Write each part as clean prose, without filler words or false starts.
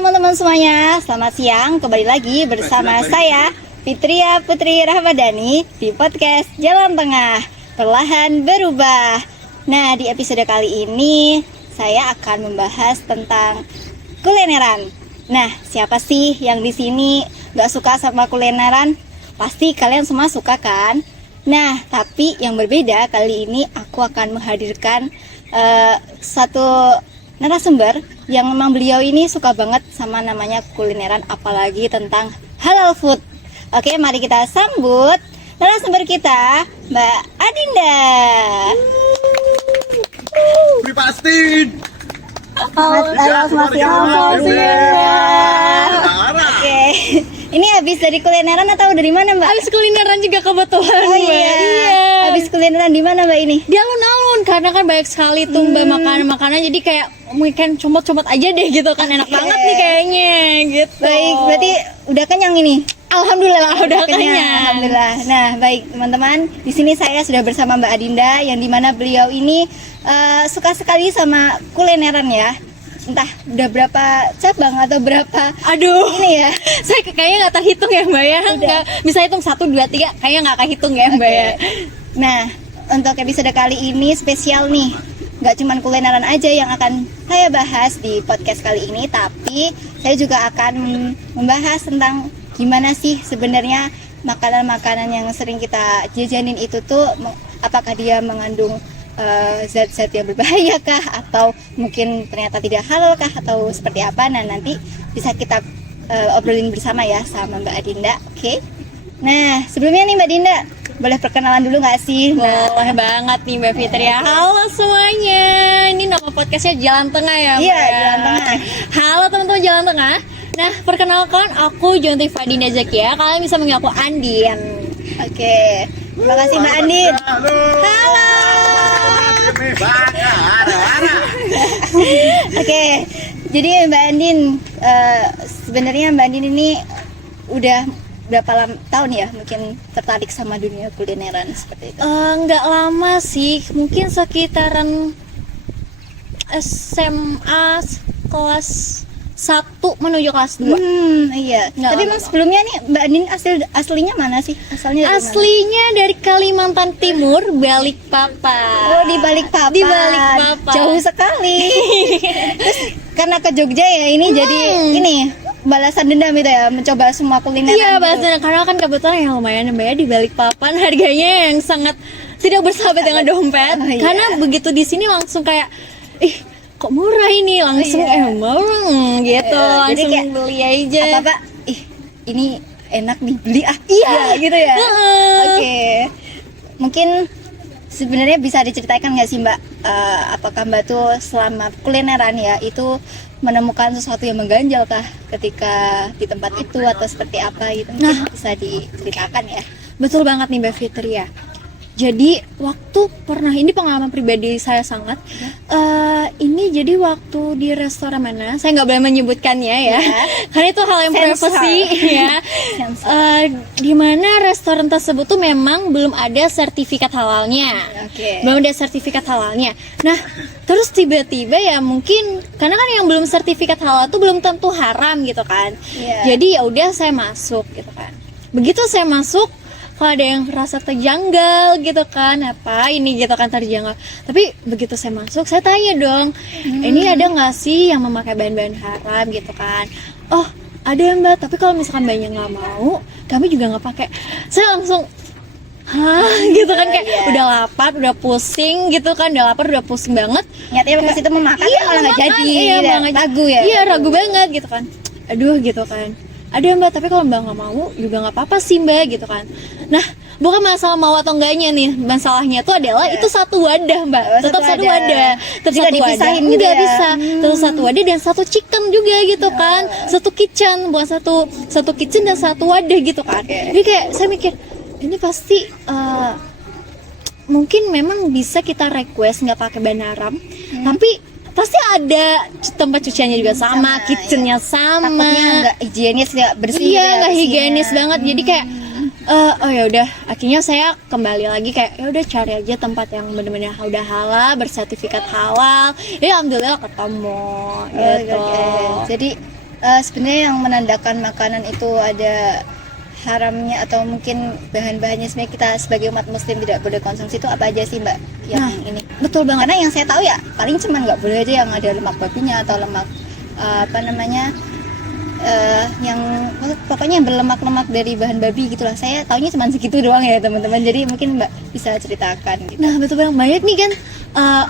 teman-teman semuanya, selamat siang. Kembali lagi bersama saya Fitria Putri Rahmadani di podcast Jalan Tengah Perlahan Berubah. Nah, di episode kali ini saya akan membahas tentang kulineran. Nah, siapa sih yang di sini gak suka sama kulineran? Pasti kalian semua suka kan? Nah, tapi yang berbeda kali ini aku akan menghadirkan satu narasumber yang memang beliau ini suka banget sama namanya kulineran, apalagi tentang halal food. Oke, mari kita sambut narasumber kita, Mbak Adinda. Beli pastin. Selamat siang. Oke, ini habis dari kulineran atau dari mana, Mbak? Habis kulineran juga kebetulan. Oh iya. Habis kulineran di mana, Mbak ini? Di alun-alun, karena kan banyak sekali tuh Mbak makanan-makanan, jadi kayak mungkin comot-comot aja deh gitu kan, enak banget nih kayaknya gitu. Baik, berarti udah kenyang ini? Alhamdulillah udah kenyang. Alhamdulillah. Nah, baik teman-teman, di sini saya sudah bersama Mbak Adinda yang dimana beliau ini suka sekali sama kulineran ya. Entah udah berapa cabang atau berapa ini ya. Saya kayaknya nggak terhitung ya Mbak ya. Nggak bisa hitung 1, 2, 3, kayaknya nggak kehitung ya Mbak ya. Nah, untuk episode kali ini spesial nih. Nggak cuma kulineran aja yang akan saya bahas di podcast kali ini, tapi saya juga akan membahas tentang gimana sih sebenarnya makanan-makanan yang sering kita jajanin itu tuh, apakah dia mengandung zat-zat yang berbahaya kah, atau mungkin ternyata tidak halal kah, atau seperti apa. Nah, nanti bisa kita obrolin bersama ya sama Mbak Adinda. Oke. Nah, sebelumnya nih Mbak Dinda, boleh perkenalan dulu nggak sih? Boleh banget nih Mbak Fitria. Halo semuanya, ini nama podcastnya Jalan Tengah ya Mbak? Iya, Jalan Tengah. Halo teman-teman Jalan Tengah. Nah, perkenalkan aku Jonti Fadinda Zakia. Kalian bisa manggil aku Andin. Oke, terima kasih Mbak Andin. Halo. Oke, jadi Mbak Andin, sebenarnya Mbak Andin ini udah berapa tahun ya mungkin tertarik sama dunia kulineran seperti itu? Nggak lama sih, mungkin sekitaran SMA kelas 1 menuju kelas 2. Iya. Nggak Tapi lama. emang sebelumnya nih Mbak Andin aslinya mana sih? Asalnya dari mana? Aslinya dari Kalimantan Timur, Balikpapan. Oh, di Balikpapan. Di Balikpapan. Jauh sekali. Terus karena ke Jogja ya ini jadi ini balasan dendam itu ya, mencoba semua kulineran. Iya, gitu. bahasanya karena kan kebetulan ya lumayan Mbak ya, di Balikpapan harganya yang sangat tidak bersahabat dengan dompet. Oh, iya. Karena begitu di sini langsung kayak kok murah ini, langsung iya. gitu, Jadi langsung kayak beli aja. Apa ini enak nih, beli iya gitu ya. Oke. Mungkin sebenarnya bisa diceritakan nggak sih Mbak, apakah Mbak tuh selama kulineran ya itu menemukan sesuatu yang mengganjal kah ketika di tempat itu, atau seperti apa gitu? Mungkin bisa diceritakan ya. Betul banget nih Mbak Fitri ya. Jadi waktu pernah, ini pengalaman pribadi saya sangat, ini jadi waktu di restoran mana, saya nggak boleh menyebutkannya ya, karena itu hal yang privasi ya. Di mana restoran tersebut tuh memang belum ada sertifikat halalnya, belum ada sertifikat halalnya. Nah, terus tiba-tiba ya mungkin karena kan yang belum sertifikat halal tuh belum tentu haram gitu kan. Jadi ya udah saya masuk gitu kan. Begitu saya masuk, kalau ada yang rasa terjanggal gitu kan, apa ini gitu kan terjanggal. Tapi begitu saya masuk, saya tanya dong, ini ada nggak sih yang memakai bahan-bahan haram gitu kan? Oh, ada ya Mbak, tapi kalau misalkan banyak nggak mau, kami juga nggak pakai. Saya langsung gitu kan, kayak udah lapar, udah pusing gitu kan, udah lapar, udah pusing banget. Nyatanya pas itu mau makan, malah nggak jadi, ragu ya? Iya, ragu banget gitu kan. Aduh gitu kan. Ada Mbak, tapi kalau Mbak nggak mau juga nggak apa-apa sih Mbak gitu kan. Nah, bukan masalah mau atau enggaknya nih, masalahnya tuh adalah itu satu wadah Mbak, tetap satu wadah, tetap satu wadah, gitu nggak ya? bisa, tetap satu wadah dan satu chicken juga gitu kan, satu kitchen, bukan satu kitchen dan satu wadah gitu kan. Jadi kayak saya mikir ini pasti mungkin memang bisa kita request nggak pakai bahan haram, tapi pasti ada tempat cuciannya juga sama, kitchennya sama. Takutnya nggak higienis, nggak bersih. Iya, nggak higienis banget. Jadi kayak oh ya udah, akhirnya saya kembali lagi kayak ya udah cari aja tempat yang benar-benar udah halal, bersertifikat halal. Ya alhamdulillah ketemu gitu. Jadi Sebenarnya yang menandakan makanan itu ada haramnya atau mungkin bahan-bahannya sebenarnya kita sebagai umat muslim tidak boleh konsumsi itu apa aja sih Mbak yang ini? Betul banget. Karena yang saya tahu ya paling cuman nggak boleh aja yang ada lemak babinya atau lemak yang pokoknya yang berlemak-lemak dari bahan babi gitulah. Saya taunya cuma segitu doang ya teman-teman. Jadi mungkin Mbak bisa ceritakan gitu. Nah betul banget, banyak nih kan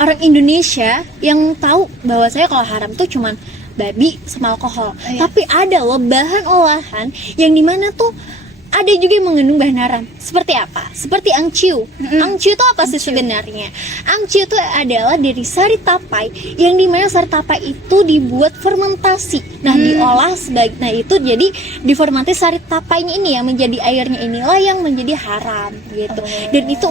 orang Indonesia yang tahu bahwa saya kalau haram tuh cuman babi sama alkohol. Iya. Tapi ada loh bahan olahan yang dimana tuh ada juga yang mengandung bahan haram. Seperti apa? Seperti angciu. Angciu itu apa sih sebenarnya? Angciu itu adalah dari sari tapai, yang dimana sari tapai itu dibuat fermentasi. Nah diolah sebagai, nah itu jadi difermentasi sari tapainya ini yang menjadi airnya inilah yang menjadi haram gitu. Dan itu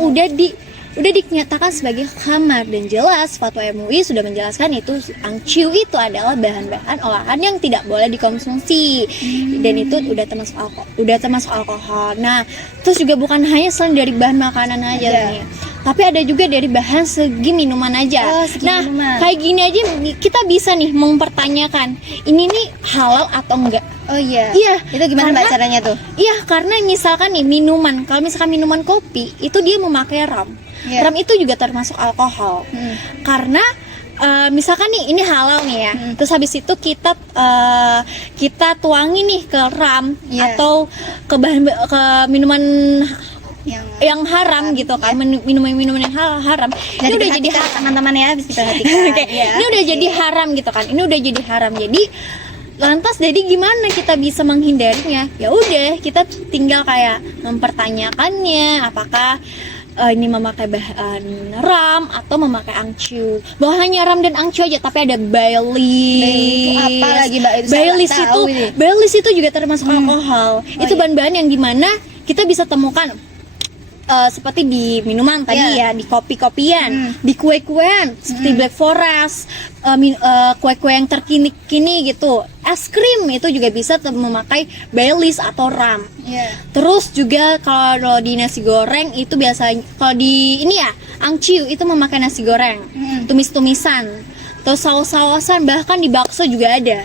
udah dinyatakan sebagai khamar, dan jelas fatwa MUI sudah menjelaskan itu angciu itu adalah bahan-bahan olahan yang tidak boleh dikonsumsi, dan itu udah termasuk alkohol. Nah, terus juga bukan hanya selain dari bahan makanan aja nih, tapi ada juga dari bahan segi minuman aja. Minuman. Kayak gini aja kita bisa nih mempertanyakan ini nih halal atau enggak. Oh iya. Iya. Itu gimana Mbak caranya tuh? Iya, karena misalkan nih minuman, kalau misalkan minuman kopi itu dia memakai ram. Iya. Ram itu juga termasuk alkohol. Karena misalkan nih ini halal nih ya. Terus habis itu kita tuangi nih ke ram atau ke minuman yang haram gitu kan, minuman yang haram. Ini udah jadi haram, teman-teman ya, bisa diperhatikan. Oke. Ini udah jadi haram gitu kan. Ini udah jadi haram. Jadi lantas jadi gimana kita bisa menghindarinya? Ya udah, kita tinggal kayak mempertanyakannya apakah ini memakai bahan ram atau memakai angciu. Bukan hanya ram dan angciu aja, tapi ada Baileys. Apa lagi Mbak? Baileys itu juga termasuk alkohol. Itu bahan-bahan yang dimana kita bisa temukan seperti di minuman tadi ya, di kopi-kopian, di kue-kuean seperti Black Forest, kue-kue yang terkini-kini gitu, es krim itu juga bisa memakai Baileys atau ram. Terus juga kalau di nasi goreng itu biasanya, kalau di ini ya angciu itu memakai nasi goreng, tumis-tumisan, terus saus-sausan, bahkan di bakso juga ada.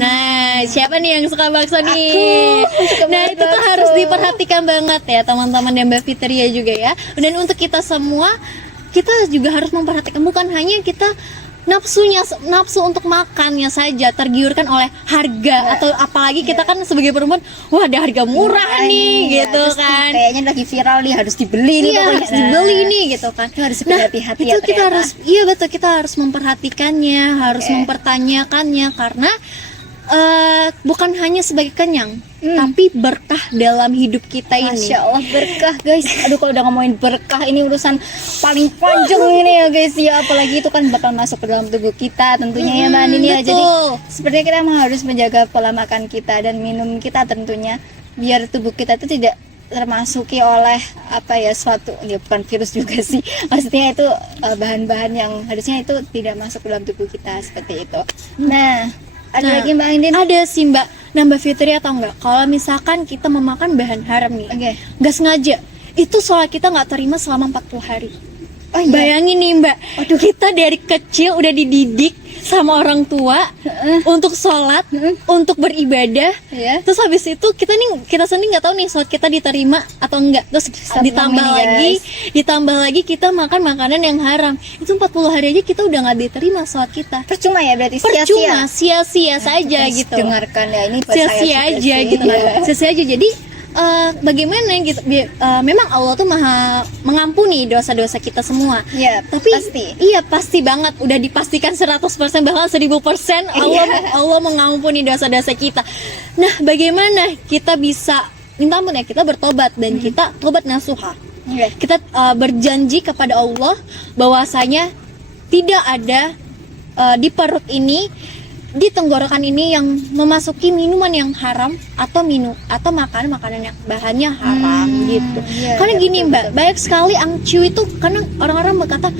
Nah, siapa nih yang suka bakso nih? Nah, itu tuh harus diperhatikan banget ya teman-teman dan Mbak Fitria juga ya. Dan untuk kita semua, kita juga harus memperhatikan, bukan hanya kita nafsu untuk makannya saja tergiurkan oleh harga, atau apalagi kita kan sebagai perempuan, wah ada harga murah nih gitu kan. Kayaknya lagi viral nih, harus dibeli nih. Iya, harus dibeli nih gitu kan. Harus berhati-hati itu kita harus, iya betul, kita harus memperhatikannya, harus mempertanyakannya, karena bukan hanya sebagai kenyang, tapi berkah dalam hidup kita ini. Masya Allah, berkah guys. Aduh, kalau udah ngomongin berkah ini urusan paling panjang ini ya guys ya. Apalagi itu kan bakal masuk ke dalam tubuh kita tentunya ya Mbak Andin ya. Jadi sepertinya kita memang harus menjaga pola makan kita dan minum kita tentunya, biar tubuh kita itu tidak termasuki oleh suatu, ya bukan virus juga sih, maksudnya itu bahan-bahan yang harusnya itu tidak masuk ke dalam tubuh kita, seperti itu. Nah, ada lagi Mbak Andin? Ada sih Mbak. Nah Mbak Fitri tahu nggak, kalau misalkan kita memakan bahan haram nih, nggak sengaja, itu sholat kita nggak terima selama 40 hari. Bayangin nih Mbak, kita dari kecil udah dididik sama orang tua untuk sholat, untuk beribadah, terus habis itu kita sendiri nggak tahu nih sholat kita diterima atau enggak, terus ditambah lagi kita makan makanan yang haram, itu 40 hari aja kita udah nggak diterima sholat kita. Percuma ya, berarti sia-sia saja gitu. Dengarkan ya, ini sia-sia aja gitu kan, sia-sia aja. Jadi bagaimana gitu, memang Allah tuh maha mengampuni dosa-dosa kita semua. Tapi pasti banget, udah dipastikan 100%, bahkan 1000% Allah mengampuni dosa-dosa kita. Nah, bagaimana kita bisa minta ampun ya? Kita bertobat dan kita tobat nasuha. Kita berjanji kepada Allah bahwasanya tidak ada di perut ini, di tenggorokan ini yang memasuki minuman yang haram atau makanan yang bahannya haram gitu. Karena gini Mbak, banyak sekali angciu itu, karena orang-orang berkata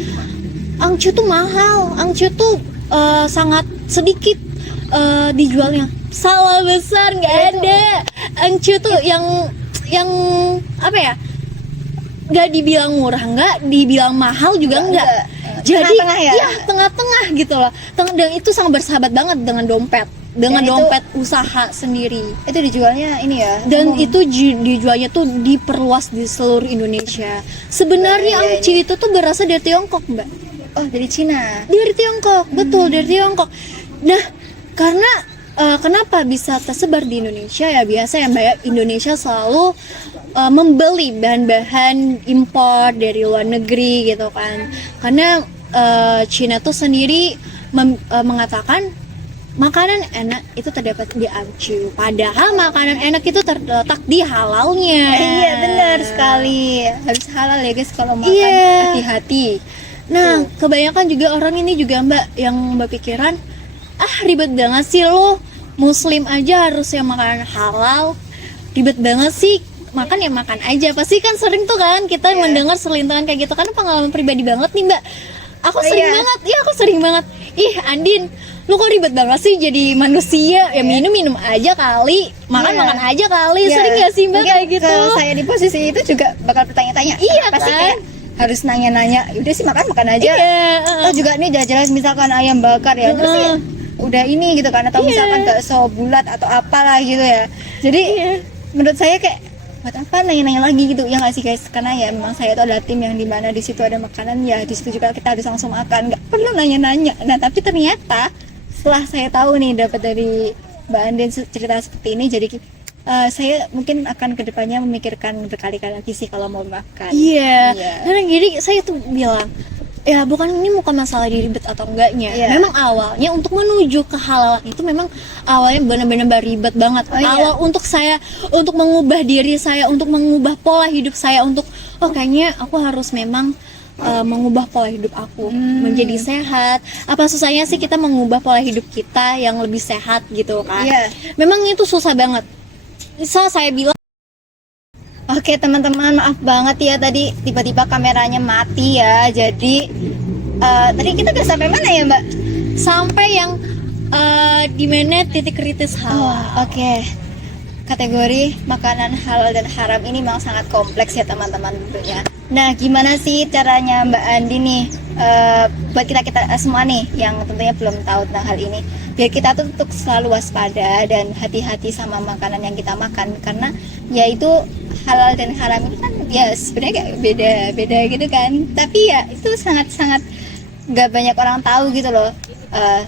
angciu tuh mahal, angciu tuh sangat sedikit dijualnya. Salah besar, nggak ada. Angciu tuh yang apa ya? Nggak dibilang murah, nggak dibilang mahal juga nggak. Jadi tengah-tengah gitu loh. Dan itu sangat bersahabat banget dengan dompet. dengan Dan itu- dompet usaha sendiri. Itu dijualnya ini ya. Dan umum. itu dijualnya tuh diperluas di seluruh Indonesia. Sebenarnya Iya, angci itu tuh berasal dari Tiongkok, Mbak. Oh, dari Cina. Dari Tiongkok, betul, dari Tiongkok. Nah, karena kenapa bisa tersebar di Indonesia ya, biasa ya Mbak ya, Indonesia selalu membeli bahan-bahan impor dari luar negeri gitu kan. Karena Cina tuh sendiri mengatakan makanan enak itu terdapat di angcu, padahal makanan enak itu terletak di halalnya. Iya, benar sekali. Harus halal ya guys kalau makan. Iya. Hati-hati. Nah, kebanyakan juga orang ini juga Mbak yang berpikiran, ribet banget sih lo, Muslim aja harus yang makan halal, ribet banget sih, makan ya makan aja. Pasti kan sering tuh kan kita Iya. mendengar selintangan kayak gitu, karena pengalaman pribadi banget nih Mbak. Aku sering Iya. banget, aku sering banget. Ih Andin, lu kok ribet banget sih jadi manusia? Ya minum aja kali, makan Iya. aja kali. Iya. Sering gak sih Mbak Mungkin kayak gitu? kalau saya di posisi itu juga bakal bertanya-tanya. Iya, Pasti kan? kayak harus nanya-nanya. Udah sih makan aja. Iya. Atau juga nih jalan-jalan misalkan ayam bakar ya. Terus ya udah ini gitu kan, atau Iya. misalkan bakso bulat atau apalah gitu ya. Jadi Iya. menurut saya kayak buat apa nanya-nanya lagi gitu ya nggak sih guys, karena ya memang saya itu ada tim yang dimana di situ ada makanan, ya di situ juga kita harus langsung makan, nggak perlu nanya-nanya. Nah tapi ternyata setelah saya tahu nih dapat dari Mbak Andin cerita seperti ini, jadi saya mungkin akan kedepannya memikirkan berkali-kali lagi sih kalau mau makan. Iya. Iya. Karena jadi saya tuh bilang, ya bukan masalah diribet atau enggaknya. Iya. Memang awalnya untuk menuju ke halalan itu memang awalnya benar-benar ribet banget. Oh, iya. Awal untuk saya, untuk mengubah diri saya, untuk mengubah pola hidup saya, untuk kayaknya aku harus memang mengubah pola hidup aku menjadi sehat. Apa susahnya sih kita mengubah pola hidup kita yang lebih sehat gitu kan? Iya. Memang itu susah banget. Misal saya bilang, Oke teman-teman, maaf banget ya tadi tiba-tiba kameranya mati ya. Jadi tadi kita udah sampai mana ya Mbak? sampai yang di mana titik kritis halal. Oke. Kategori makanan halal dan haram ini memang sangat kompleks ya teman-teman tentunya. Nah, gimana sih caranya Mbak Andi nih buat kita semua nih yang tentunya belum tahu tentang hal ini, biar kita tuh untuk selalu waspada dan hati-hati sama makanan yang kita makan, karena yaitu halal dan haram itu kan ya sebenarnya kayak beda-beda gitu kan. Tapi ya itu sangat-sangat gak banyak orang tahu gitu loh,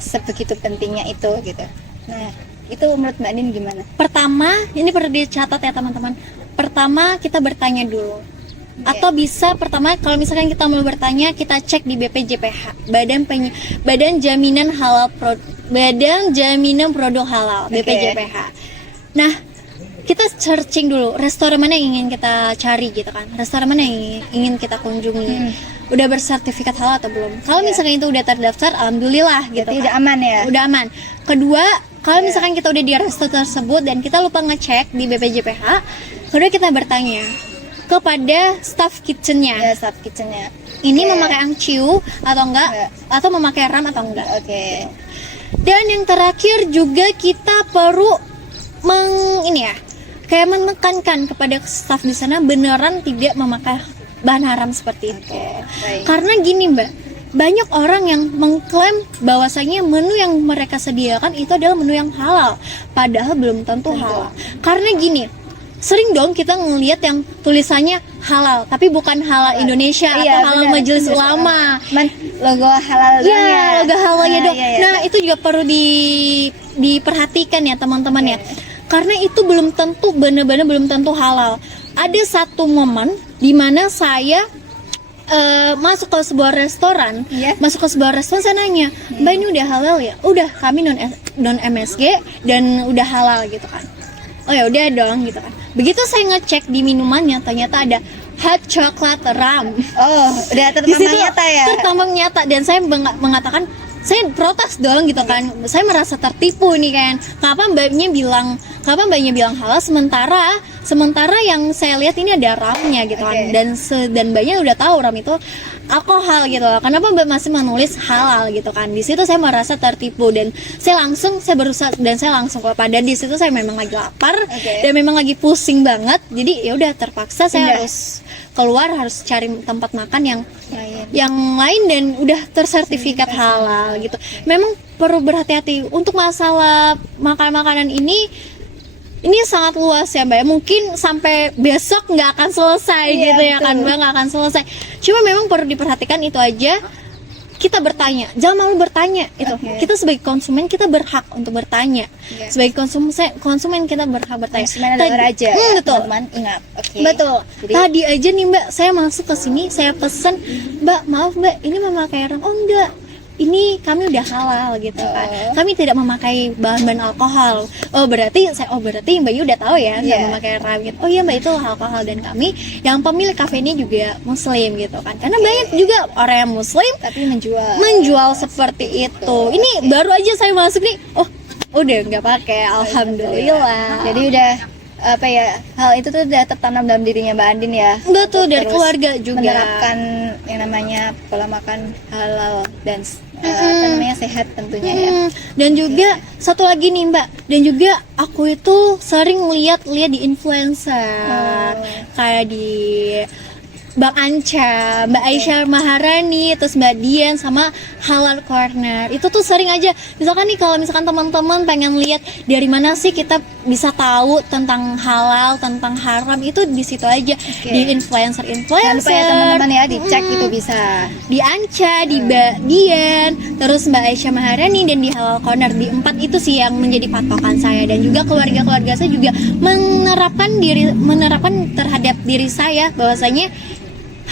sebegitu pentingnya itu gitu. Nah, itu menurut Mbak Andin gimana? Pertama, ini perlu dicatat ya teman-teman. Pertama kita bertanya dulu. Atau bisa pertama kalau misalkan kita mau bertanya, kita cek di BPJPH, Badan Jaminan Produk Halal, Oke. BPJPH. Nah, kita searching dulu restoran mana yang ingin kita cari gitu kan, restoran mana yang ingin kita kunjungi, udah bersertifikat halal atau belum. Kalau misalkan itu udah terdaftar, alhamdulillah gitu Berarti kan. udah aman ya? Udah aman. Kedua, kalau misalkan kita udah di resto tersebut dan kita lupa ngecek di BPJPH, kedua kita bertanya kepada staff kitchennya, Ya, staff kitchennya. ini Oke. memakai angciu atau enggak, Enggak. atau memakai ram atau enggak. Oke. Dan yang terakhir juga kita perlu kayak menekankan kepada staff di sana beneran tidak memakai bahan haram seperti itu. Baik. Karena gini Mbak, banyak orang yang mengklaim bahwasanya menu yang mereka sediakan itu adalah menu yang halal, padahal belum tentu halal. Karena gini, sering dong kita ngelihat yang tulisannya halal, tapi bukan halal Indonesia Iya, atau halal benar, Majelis Majelis Ulama. Logo halal Ya, logo halalnya dong. iya. Nah, itu juga perlu diperhatikan ya teman-teman ya. Karena itu belum tentu, benar-benar belum tentu halal. Ada satu momen di mana saya masuk ke sebuah restoran, Iya. saya nanya, Mbak ini udah halal ya? Udah, kami non MSG dan udah halal gitu kan. Oh ya udah dong gitu kan. Begitu saya ngecek di minumannya, ternyata ada hot chocolate ram. Oh, udah Di terpampang situ nyata ya. terpampang nyata, dan saya mengatakan, saya protes dong gitu kan. Saya merasa tertipu nih kan. Kenapa mbaknya bilang halal, sementara yang saya lihat ini ada ramnya gitu kan. Oke. Dan mbaknya udah tahu ram itu alkohol gitu loh. Kenapa mbak masih menulis halal gitu kan? Di situ saya merasa tertipu, dan saya langsung kepada di situ saya memang lagi lapar. Oke. Dan memang lagi pusing banget. Jadi ya udah terpaksa saya Pindah. harus keluar, harus cari tempat makan yang Lain. yang lain dan udah tersertifikat halal gitu. Memang perlu berhati-hati untuk masalah makanan-makanan ini sangat luas ya Mbak. Mungkin sampai besok nggak akan selesai gitu ya kan Mbak, nggak akan selesai. Cuma memang perlu diperhatikan itu aja. Kita bertanya, jangan malu bertanya itu. Kita sebagai konsumen kita berhak untuk bertanya. Sebagai konsumen kita berhak bertanya. Konsumen adalah raja. Betul. Teman-teman ingat. Betul. Jadi, tadi aja nih Mbak, saya masuk ke sini, saya pesen, Mbak maaf Mbak, ini memakai ram. Oh enggak, ini kami udah halal gitu kan. Kami tidak memakai bahan-bahan alkohol. Berarti Mbak Yu udah tahu ya saya memakai ram gitu. Oh iya Mbak, itu alkohol, dan kami yang pemilik kafe ini juga muslim gitu kan. Karena banyak juga orang yang muslim tapi menjual seperti itu. Ini baru aja saya masuk nih. Oh, udah nggak pakai, alhamdulillah. Jadi udah hal itu tuh udah tertanam dalam dirinya Mbak Andin ya. Betul, dari Terus keluarga juga menerapkan yang namanya pola makan halal dan sehat tentunya ya. Dan juga satu lagi nih Mbak, dan juga aku itu sering lihat di influencer kayak di Bang Anca, Mbak Aisyah Maharani, terus Mbak Dian sama Halal Corner. Itu tuh sering aja. Misalkan nih kalau misalkan teman-teman pengen lihat dari mana sih kita bisa tahu tentang halal, tentang haram, itu di situ aja. Di influencer-influencer. Jangan lupa ya teman-teman ya, dicek itu bisa. Di Anca, di Mbak Dian, terus Mbak Aisyah Maharani, dan di Halal Corner. Di 4 itu sih yang menjadi patokan saya, dan juga keluarga-keluarga saya juga menerapkan terhadap diri saya bahwasanya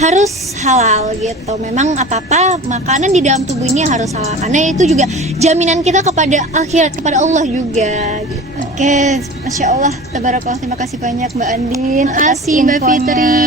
harus halal gitu. Memang apa-apa makanan di dalam tubuh ini harus halal, karena itu juga jaminan kita kepada akhirat, kepada Allah juga gitu. Oke, Masya Allah, tabarakallah, terima kasih banyak Mbak Andin. Terima kasih Mbak Fitri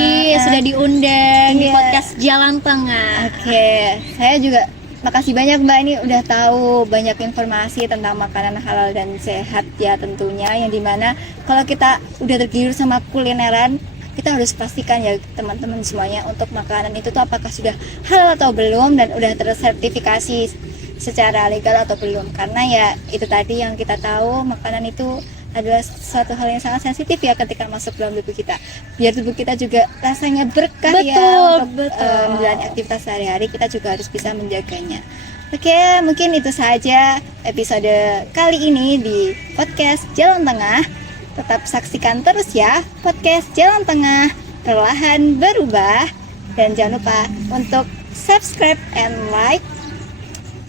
sudah diundang di podcast Jalan Tengah. Oke, saya juga makasih banyak Mbak, ini udah tahu banyak informasi tentang makanan halal dan sehat ya tentunya, yang dimana kalau kita udah tergiur sama kulineran, kita harus pastikan ya teman-teman semuanya, untuk makanan itu tuh apakah sudah halal atau belum, dan udah tersertifikasi secara legal atau belum. Karena ya itu tadi yang kita tahu, makanan itu adalah suatu hal yang sangat sensitif ya ketika masuk dalam tubuh kita. Biar tubuh kita juga rasanya berkah untuk menjalani aktivitas sehari-hari, kita juga harus bisa menjaganya. Oke, mungkin itu saja episode kali ini di podcast Jalan Tengah. Tetap saksikan terus ya podcast Jalan Tengah, perlahan berubah. Dan jangan lupa untuk subscribe and like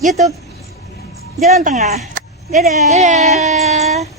YouTube Jalan Tengah. Dadah.